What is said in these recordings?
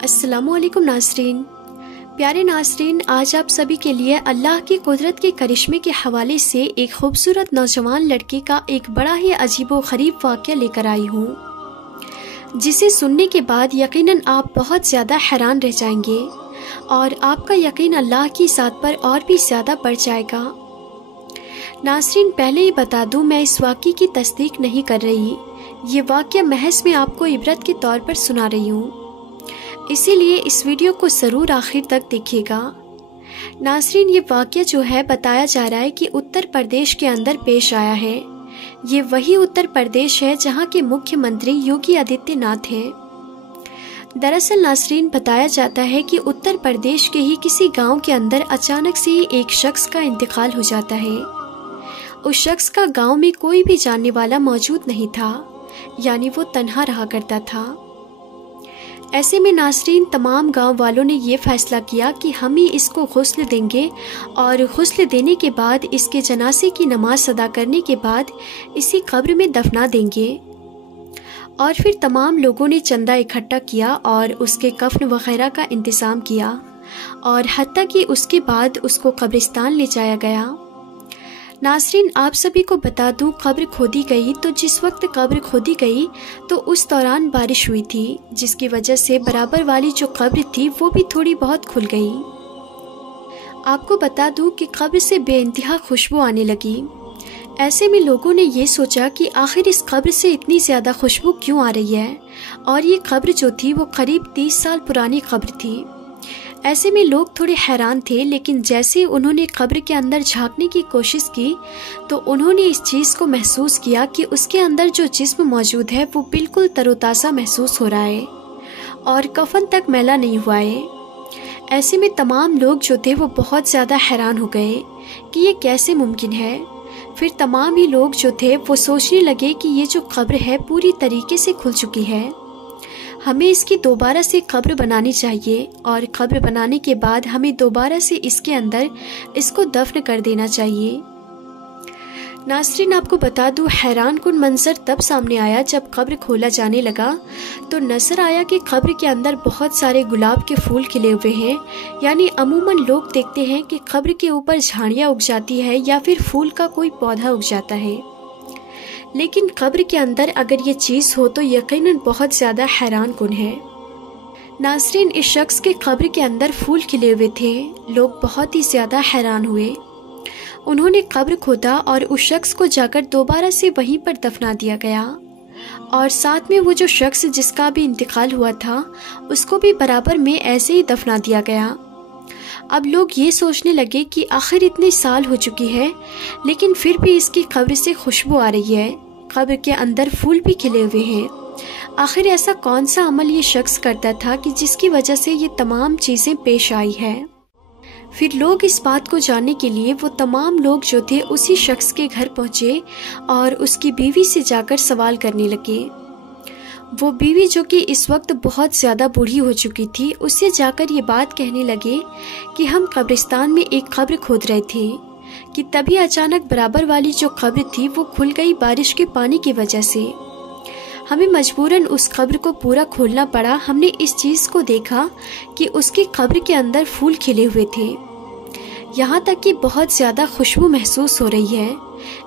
अस्सलाम वालेकुम नाज़रीन। प्यारे नाज़रीन, आज आप सभी के लिए अल्लाह की कुदरत के करिश्मे के हवाले से एक खूबसूरत नौजवान लड़के का एक बड़ा ही अजीब व ग़रीब वाक़या लेकर आई हूँ, जिसे सुनने के बाद यकीनन आप बहुत ज़्यादा हैरान रह जाएंगे और आपका यकीन अल्लाह की ज़ात पर और भी ज़्यादा बढ़ जाएगा। नाज़रीन, पहले ही बता दूँ, मैं इस वाक़ये की तस्दीक नहीं कर रही। ये वाक़या महज मैं आपको इबरत के तौर पर सुना रही हूँ, इसीलिए इस वीडियो को ज़रूर आखिर तक देखिएगा। नाज़रीन, ये वाक़या जो है बताया जा रहा है कि उत्तर प्रदेश के अंदर पेश आया है। ये वही उत्तर प्रदेश है जहाँ के मुख्यमंत्री योगी आदित्यनाथ हैं। दरअसल नाज़रीन, बताया जाता है कि उत्तर प्रदेश के ही किसी गांव के अंदर अचानक से ही एक शख्स का इंतकाल हो जाता है। उस शख्स का गांव में कोई भी जानने वाला मौजूद नहीं था, यानी वो तन्हा रहा करता था। ऐसे में नाज़रीन, तमाम गांव वालों ने ये फ़ैसला किया कि हम ही इसको गुस्ल देंगे और गुस्ल देने के बाद इसके जनाजे की नमाज अदा करने के बाद इसी कब्र में दफना देंगे। और फिर तमाम लोगों ने चंदा इकट्ठा किया और उसके कफ़न वगैरह का इंतज़ाम किया और हत्ता कि उसके बाद उसको कब्रिस्तान ले जाया गया। नाज़रीन, आप सभी को बता दूं, कब्र खोदी गई तो जिस वक्त कब्र खोदी गई तो उस दौरान बारिश हुई थी, जिसकी वजह से बराबर वाली जो कब्र थी वो भी थोड़ी बहुत खुल गई। आपको बता दूं कि कब्र से बेइंतहा खुशबू आने लगी। ऐसे में लोगों ने ये सोचा कि आखिर इस कब्र से इतनी ज़्यादा खुशबू क्यों आ रही है, और ये कब्र जो थी वो करीब 30 साल पुरानी कब्र थी। ऐसे में लोग थोड़े हैरान थे, लेकिन जैसे उन्होंने कब्र के अंदर झांकने की कोशिश की तो उन्होंने इस चीज़ को महसूस किया कि उसके अंदर जो जिस्म मौजूद है वो बिल्कुल तरोताज़ा महसूस हो रहा है और कफन तक मैला नहीं हुआ है। ऐसे में तमाम लोग जो थे वो बहुत ज़्यादा हैरान हो गए कि ये कैसे मुमकिन है। फिर तमाम ही लोग जो थे वो सोचने लगे कि ये जो कब्र है पूरी तरीके से खुल चुकी है, हमें इसकी दोबारा से कब्र बनानी चाहिए और कब्र बनाने के बाद हमें दोबारा से इसके अंदर इसको दफन कर देना चाहिए। नाज़रीन, आपको बता दूं, हैरान कुन मंजर तब सामने आया जब कब्र खोला जाने लगा तो नजर आया कि कब्र के अंदर बहुत सारे गुलाब के फूल खिले हुए हैं। यानी अमूमन लोग देखते हैं कि कब्र के ऊपर झाड़ियाँ उग जाती है या फिर फूल का कोई पौधा उग जाता है, लेकिन कब्र के अंदर अगर ये चीज़ हो तो यकीनन बहुत ज़्यादा हैरान कुन है। नाज़रीन, इस शख्स के कब्र के अंदर फूल खिले हुए थे। लोग बहुत ही ज़्यादा हैरान हुए। उन्होंने कब्र खोदा और उस शख्स को जाकर दोबारा से वहीं पर दफना दिया गया और साथ में वो जो शख्स जिसका भी इंतकाल हुआ था उसको भी बराबर में ऐसे ही दफना दिया गया। अब लोग ये सोचने लगे कि आखिर इतने साल हो चुकी है लेकिन फिर भी इसकी कब्र से खुशबू आ रही है, कब्र के अंदर फूल भी खिले हुए हैं। आखिर ऐसा कौन सा अमल ये शख्स करता था कि जिसकी वजह से ये तमाम चीज़ें पेश आई है। फिर लोग इस बात को जानने के लिए वो तमाम लोग जो थे उसी शख्स के घर पहुँचे और उसकी बीवी से जाकर सवाल करने लगे। वो बीवी जो कि इस वक्त बहुत ज़्यादा बूढ़ी हो चुकी थी, उससे जाकर ये बात कहने लगे कि हम कब्रिस्तान में एक कब्र खोद रहे थे कि तभी अचानक बराबर वाली जो कब्र थी वो खुल गई बारिश के पानी की वजह से। हमें मजबूरन उस कब्र को पूरा खोलना पड़ा। हमने इस चीज़ को देखा कि उसकी कब्र के अंदर फूल खिले हुए थे, यहाँ तक कि बहुत ज़्यादा खुशबू महसूस हो रही है,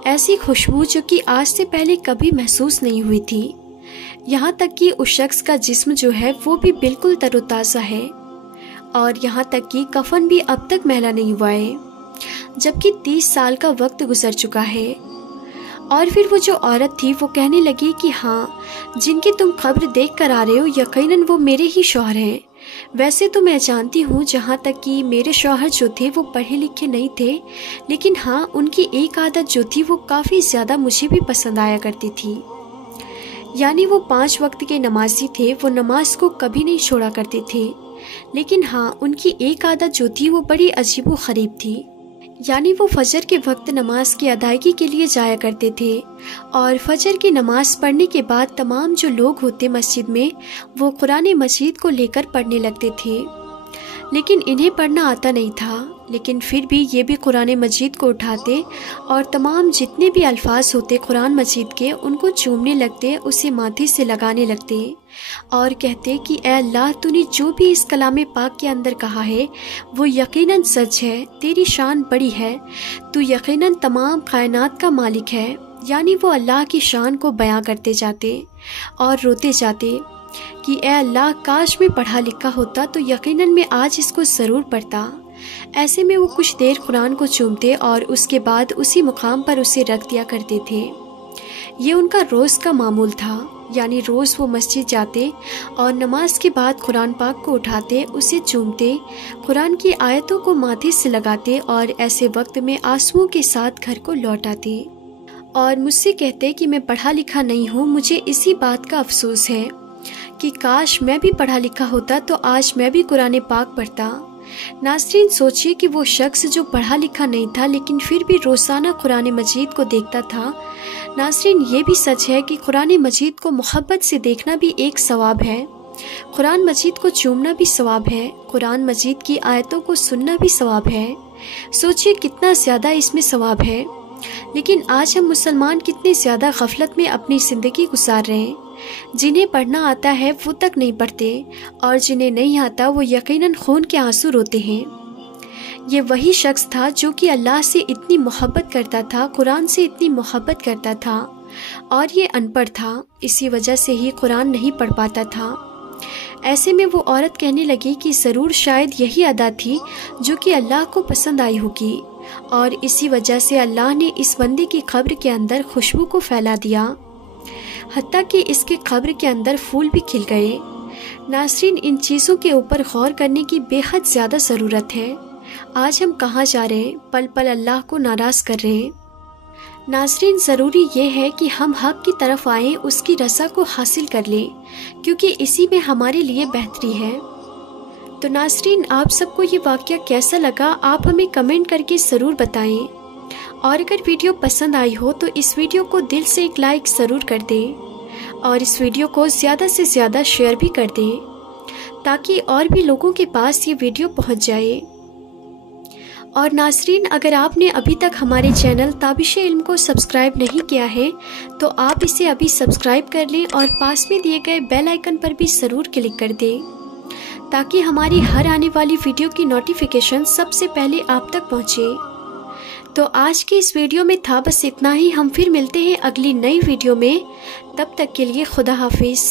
ऐसी खुशबू जो कि आज से पहले कभी महसूस नहीं हुई थी। यहाँ तक कि उस शख्स का जिस्म जो है वो भी बिल्कुल तरोताज़ा है और यहाँ तक कि कफन भी अब तक मैला नहीं हुआ है, जबकि 30 साल का वक्त गुजर चुका है। और फिर वो जो औरत थी वो कहने लगी कि हाँ, जिनकी तुम कब्र देख कर आ रहे हो यकीनन वो मेरे ही शौहर हैं। वैसे तो मैं जानती हूँ, जहाँ तक कि मेरे शौहर जो थे वो पढ़े लिखे नहीं थे, लेकिन हाँ, उनकी एक आदत जो थी वो काफ़ी ज़्यादा मुझे भी पसंद आया करती थी। यानी वो 5 वक्त के नमाजी थे, वो नमाज को कभी नहीं छोड़ा करते थे। लेकिन हाँ, उनकी एक आदत जो थी वो बड़ी अजीब व गरीब थी। यानी वो फजर के वक्त नमाज की अदायगी के लिए जाया करते थे और फजर की नमाज पढ़ने के बाद तमाम जो लोग होते मस्जिद में वो कुरान मजीद को लेकर पढ़ने लगते थे, लेकिन इन्हें पढ़ना आता नहीं था। لیکن پھر بھی یہ بھی قرآن مجید کو اٹھاتے اور تمام جتنے بھی الفاظ ہوتے قرآن مجید کے ان کو چومنے لگتے، اسے ماتھے سے لگانے لگتے اور کہتے کہ اے اللہ، تو نے جو بھی اس کلام پاک کے اندر کہا ہے وہ یقیناً سچ ہے، تیری شان بڑی ہے، تو یقیناً تمام کائنات کا مالک ہے۔ یعنی وہ اللہ کی شان کو بیان کرتے جاتے اور روتے جاتے کہ اے اللہ، کاش میں پڑھا لکھا ہوتا تو یقیناً میں آج اس کو ضرور پڑھتا۔ ایسے میں وہ کچھ دیر قرآن کو چومتے اور اس کے بعد اسی مقام پر اسے رکھ دیا کرتے تھے۔ یہ ان کا روز کا معمول تھا، یعنی روز وہ مسجد جاتے اور نماز کے بعد قرآن پاک کو اٹھاتے، اسے چومتے، قرآن کی آیتوں کو ماتھے سے لگاتے اور ایسے وقت میں آنسوؤں کے ساتھ گھر کو لوٹ آتے اور مجھ سے کہتے کہ میں پڑھا لکھا نہیں ہوں، مجھے اسی بات کا افسوس ہے کہ کاش میں بھی پڑھا لکھا ہوتا تو آج میں بھی قرآن پاک پڑھتا۔ ناظرین، سوچئے کہ وہ شخص جو پڑھا لکھا نہیں تھا لیکن پھر بھی روزانہ قرآن مجید کو دیکھتا تھا۔ ناظرین، یہ بھی سچ ہے کہ قرآن مجید کو محبت سے دیکھنا بھی ایک ثواب ہے، قرآن مجید کو چومنا بھی ثواب ہے، قرآن مجید کی آیتوں کو سننا بھی ثواب ہے۔ سوچئے کتنا زیادہ اس میں ثواب ہے۔ لیکن آج ہم مسلمان کتنے زیادہ غفلت میں اپنی زندگی گزار رہے ہیں۔ جنہیں پڑھنا آتا ہے وہ تک نہیں پڑھتے اور جنہیں نہیں آتا وہ یقیناً خون کے آنسو روتے ہیں۔ یہ وہی شخص تھا جو کہ اللہ سے اتنی محبت کرتا تھا، قرآن سے اتنی محبت کرتا تھا، اور یہ ان پڑھ تھا، اسی وجہ سے ہی قرآن نہیں پڑھ پاتا تھا۔ ایسے میں وہ عورت کہنے لگی کہ ضرور شاید یہی ادا تھی جو کہ اللہ کو پسند آئی ہوگی، اور اسی وجہ سے اللہ نے اس بندے کی قبر کے اندر خوشبو کو پھیلا دیا، حتیٰ کہ اس کے قبر کے اندر پھول بھی کھل گئے۔ ناظرین، ان چیزوں کے اوپر غور کرنے کی بے حد زیادہ ضرورت ہے۔ آج ہم کہاں جا رہے ہیں؟ پل پل اللہ کو ناراض کر رہے ہیں۔ ناظرین، ضروری یہ ہے کہ ہم حق کی طرف آئیں، اس کی رضا کو حاصل کر لیں، کیونکہ اسی میں ہمارے لیے بہتری ہے۔ تو ناظرین، آپ سب کو یہ واقعہ کیسا لگا؟ آپ ہمیں کمنٹ کر کے ضرور بتائیں، اور اگر ویڈیو پسند آئی ہو تو اس ویڈیو کو دل سے ایک لائک ضرور کر دیں، اور اس ویڈیو کو زیادہ سے زیادہ شیئر بھی کر دیں تاکہ اور بھی لوگوں کے پاس یہ ویڈیو پہنچ جائے۔ اور ناظرین، اگر آپ نے ابھی تک ہمارے چینل تابش علم کو سبسکرائب نہیں کیا ہے تو آپ اسے ابھی سبسکرائب کر لیں اور پاس میں دیے گئے بیل آئیکن پر بھی ضرور کلک کر دیں تاکہ ہماری ہر آنے والی ویڈیو کی نوٹیفیکیشن سب سے پہلے آپ تک پہنچے۔ تو آج کی اس ویڈیو میں تھا بس اتنا ہی، ہم پھر ملتے ہیں اگلی نئی ویڈیو میں، تب تک کے لیے خدا حافظ۔